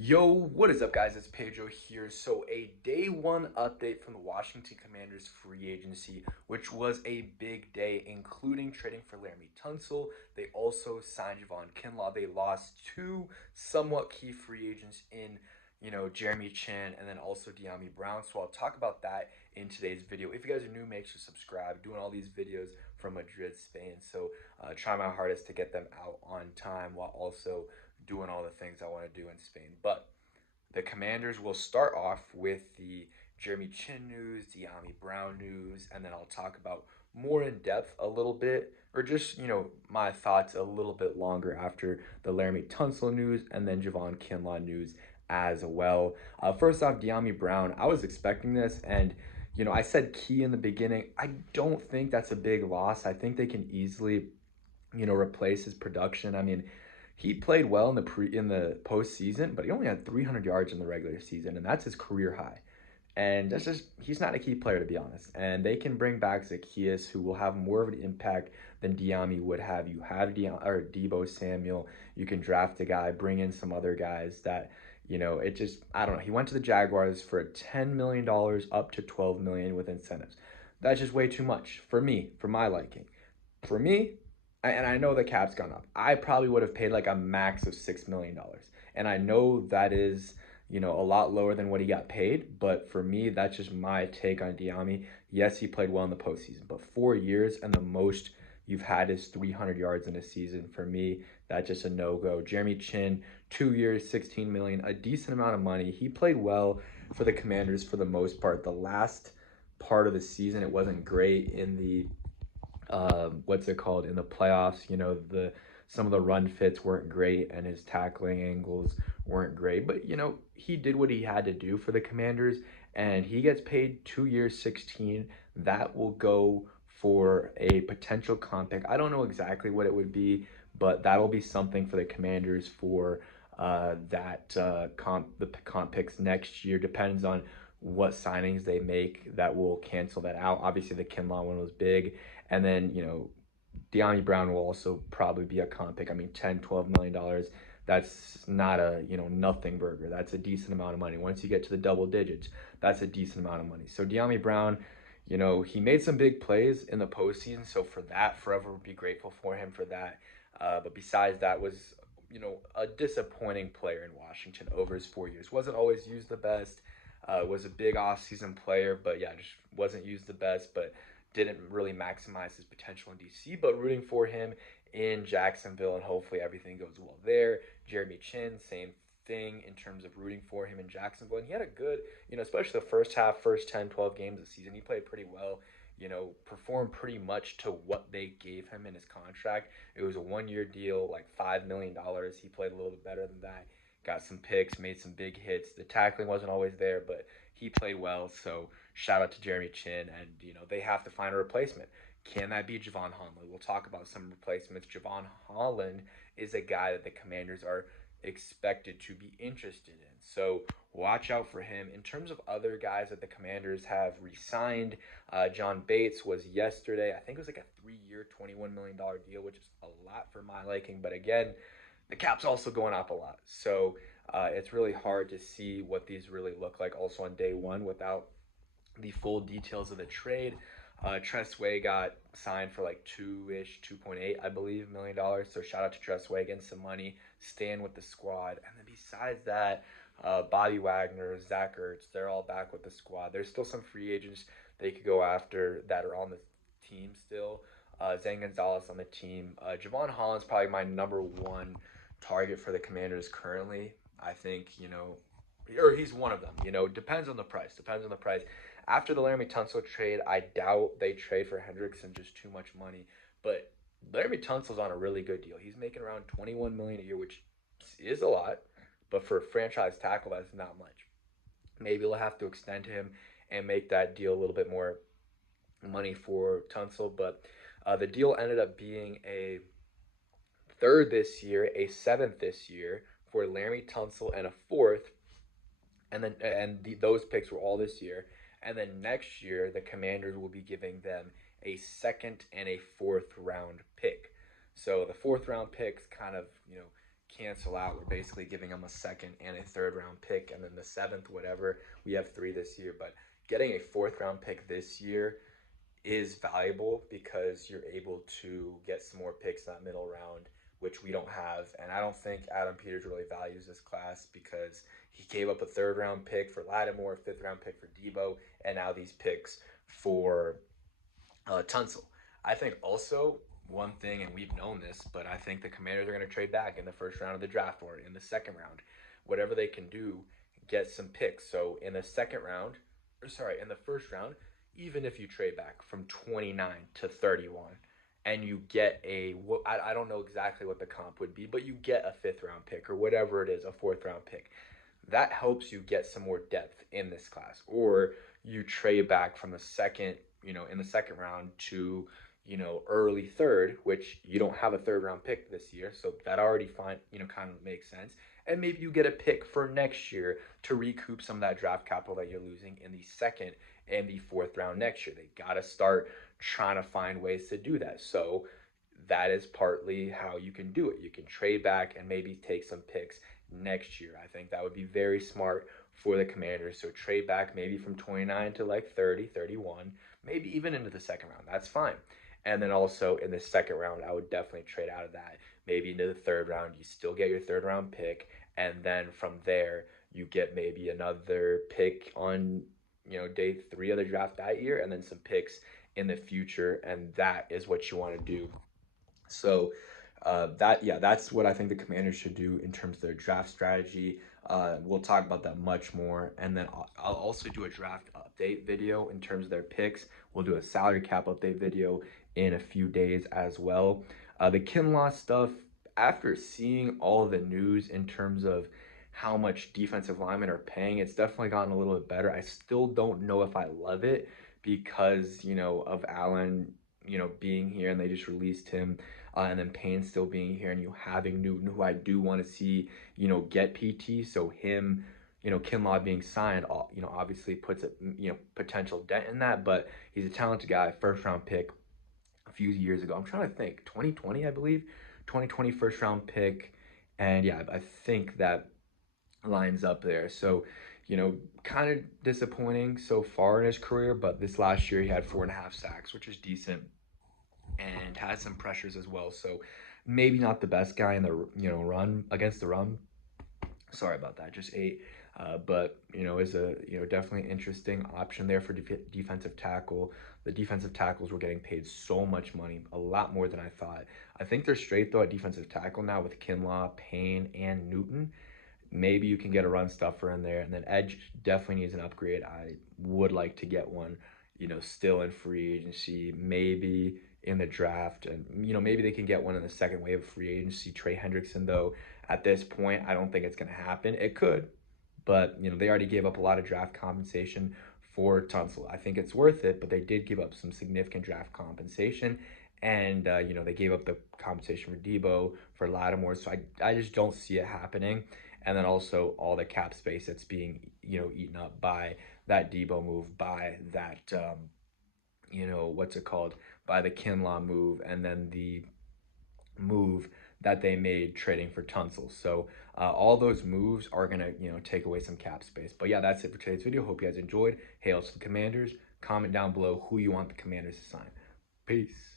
Yo, what is up, guys? It's Pedro here. So, a day one update from the Washington Commanders free agency, which was a big day, including trading for Laremy Tunsil. They also signed Jevon. They lost two somewhat key free agents in, Jeremy Chinn and then also Diami Brown. So, I'll talk about that in today's video. If you guys are new, make sure to subscribe. Doing all these videos from Madrid, Spain. So, try my hardest to get them out on time while also doing all the things I want to do in Spain. But the Commanders will start off with the Jeremy Chinn news, Diami Brown news, and then I'll talk about more in depth a little bit, or just, my thoughts a little bit longer after the Laremy Tunsil news and then Jevon Kinlaw news as well. First off, Diami Brown, I was expecting this, and I said key in the beginning. I don't think that's a big loss. I think they can easily, replace his production. I mean, he played well in the postseason, but he only had 300 yards in the regular season, and that's his career high. And that's just he's not a key player, to be honest. And they can bring back Zacchaeus, who will have more of an impact than Diami would have. You have Debo Samuel. You can draft a guy, bring in some other guys that it just I don't know. He went to the Jaguars for $10 million up to 12 million with incentives. That's just way too much for me, for my liking. For me, and I know the cap's gone up. I probably would have paid like a max of $6 million, and I know that is a lot lower than what he got paid. But for me, that's just my take on Diami. Yes, he played well in the postseason, but 4 years and the most you've had is 300 yards in a season. For me, that's just a no go. Jeremy Chinn, 2 years, 16 million, a decent amount of money. He played well for the Commanders for the most part. The last part of the season, it wasn't great in the what's it called in the playoffs. The some of the run fits weren't great and his tackling angles weren't great, but he did what he had to do for the Commanders, and he gets paid 2 years, 16. That will go for a potential comp pick. I don't know exactly what it would be, but that'll be something for the Commanders for the comp picks next year. Depends on what signings they make that will cancel that out. Obviously, the Kinlaw one was big, and then Dyami Brown will also probably be a comp pick. I mean, $10, $12 million. That's not a nothing burger. That's a decent amount of money. Once you get to the double digits, that's a decent amount of money. So Dyami Brown, he made some big plays in the postseason. So for that, forever be grateful for him for that. But besides that, was a disappointing player in Washington over his 4 years. Wasn't always used the best. Was a big offseason player, but yeah, just wasn't used the best. But didn't really maximize his potential in DC, but rooting for him in Jacksonville, and hopefully everything goes well there. Jeremy Chinn, same thing in terms of rooting for him in Jacksonville. And he had a good, especially the first half, first 10, 12 games of the season, he played pretty well, performed pretty much to what they gave him in his contract. It was a 1 year deal, like $5 million. He played a little bit better than that. Got some picks, made some big hits. The tackling wasn't always there, but he played well. So shout out to Jeremy Chinn, and they have to find a replacement. Can that be Jevon Holland? We'll talk about some replacements. Jevon Holland is a guy that the Commanders are expected to be interested in. So watch out for him. In terms of other guys that the Commanders have re-signed, John Bates was yesterday. I think it was like a 3 year, $21 million deal, which is a lot for my liking. But again, the cap's also going up a lot. So it's really hard to see what these really look like also on day one without the full details of the trade. Tressway got signed for like 2.8, I believe, $1 million. So shout out to Tressway, getting some money, staying with the squad. And then besides that, Bobby Wagner, Zach Ertz, they're all back with the squad. There's still some free agents they could go after that are on the team still. Zane Gonzalez on the team. Jevon Holland's probably my number one target for the Commanders currently. I think, or he's one of them. Depends on the price. Depends on the price. After the Laremy Tunsil trade, I doubt they trade for Hendrickson, just too much money. But Laremy Tunsil's on a really good deal. He's making around 21 million a year, which is a lot, but for a franchise tackle, that's not much. Maybe they'll have to extend him and make that deal a little bit more money for Tunsil. But the deal ended up being a third this year, a seventh this year for Laremy Tunsil, and a fourth, those picks were all this year. And then next year, the Commanders will be giving them a second and a fourth round pick. So the fourth round picks kind of cancel out. We're basically giving them a second and a third round pick, and then the seventh, whatever. We have 3 this year, but getting a fourth round pick this year is valuable because you're able to get some more picks in that middle round, which we don't have. And I don't think Adam Peters really values this class because he gave up a third round pick for Lattimore, a fifth round pick for Debo, and now these picks for Tunsil. I think also one thing, and we've known this, but I think the Commanders are going to trade back in the first round of the draft or in the second round. Whatever they can do, get some picks. So in the second round, or sorry, in the first round, even if you trade back from 29 to 31 and you get I don't know exactly what the comp would be, but you get a fifth round pick or whatever it is, a fourth round pick, that helps you get some more depth in this class. Or you trade back from the second, in the second round to, early third, which you don't have a third round pick this year. So that already kind of makes sense. And maybe you get a pick for next year to recoup some of that draft capital that you're losing in the second and the fourth round next year. They got to start trying to find ways to do that. So that is partly how you can do it. You can trade back and maybe take some picks next year. I think that would be very smart for the Commanders. So trade back maybe from 29 to like 30, 31, maybe even into the second round. That's fine. And then also in the second round, I would definitely trade out of that. Maybe into the third round, you still get your third round pick. And then from there, you get maybe another pick on, day 3 of the draft that year, and then some picks in the future. And that is what you want to do. So that's what I think the Commanders should do in terms of their draft strategy. We'll talk about that much more, and then I'll also do a draft update video in terms of their picks. We'll do a salary cap update video in a few days as well. The Kinlaw stuff, after seeing all the news in terms of how much defensive linemen are paying, it's definitely gotten a little bit better. I still don't know if I love it because, of Allen, being here, and they just released him, and then Payne still being here, and you having Newton, who I do want to see, get PT. So him, Kinlaw being signed, obviously puts a, potential dent in that, but he's a talented guy, first round pick a few years ago. I'm trying to think, 2020, I believe, 2020 first round pick. And yeah, I think that lines up there. So, kind of disappointing so far in his career, but this last year he had 4.5 sacks, which is decent, and had some pressures as well. So maybe not the best guy in the run against the run. Sorry about that. Just 8. But is a definitely interesting option there for defensive tackle. The defensive tackles were getting paid so much money, a lot more than I thought. I think they're straight though at defensive tackle now with Kinlaw, Payne, and Newton. Maybe you can get a run stuffer in there, and then edge definitely needs an upgrade. I would like to get one, still in free agency, maybe in the draft, and maybe they can get one in the second wave of free agency. Trey Hendrickson, though, at this point, I don't think it's going to happen. It could, but they already gave up a lot of draft compensation for Tunsil. I think it's worth it, but they did give up some significant draft compensation. And, they gave up the compensation for Debo, for Lattimore. So I just don't see it happening. And then also all the cap space that's being, eaten up by that Debo move, by that, what's it called? By the Kinlaw move, and then the move that they made trading for Tunsil. So all those moves are going to, take away some cap space. But yeah, that's it for today's video. Hope you guys enjoyed. Hail to the Commanders. Comment down below who you want the Commanders to sign. Peace.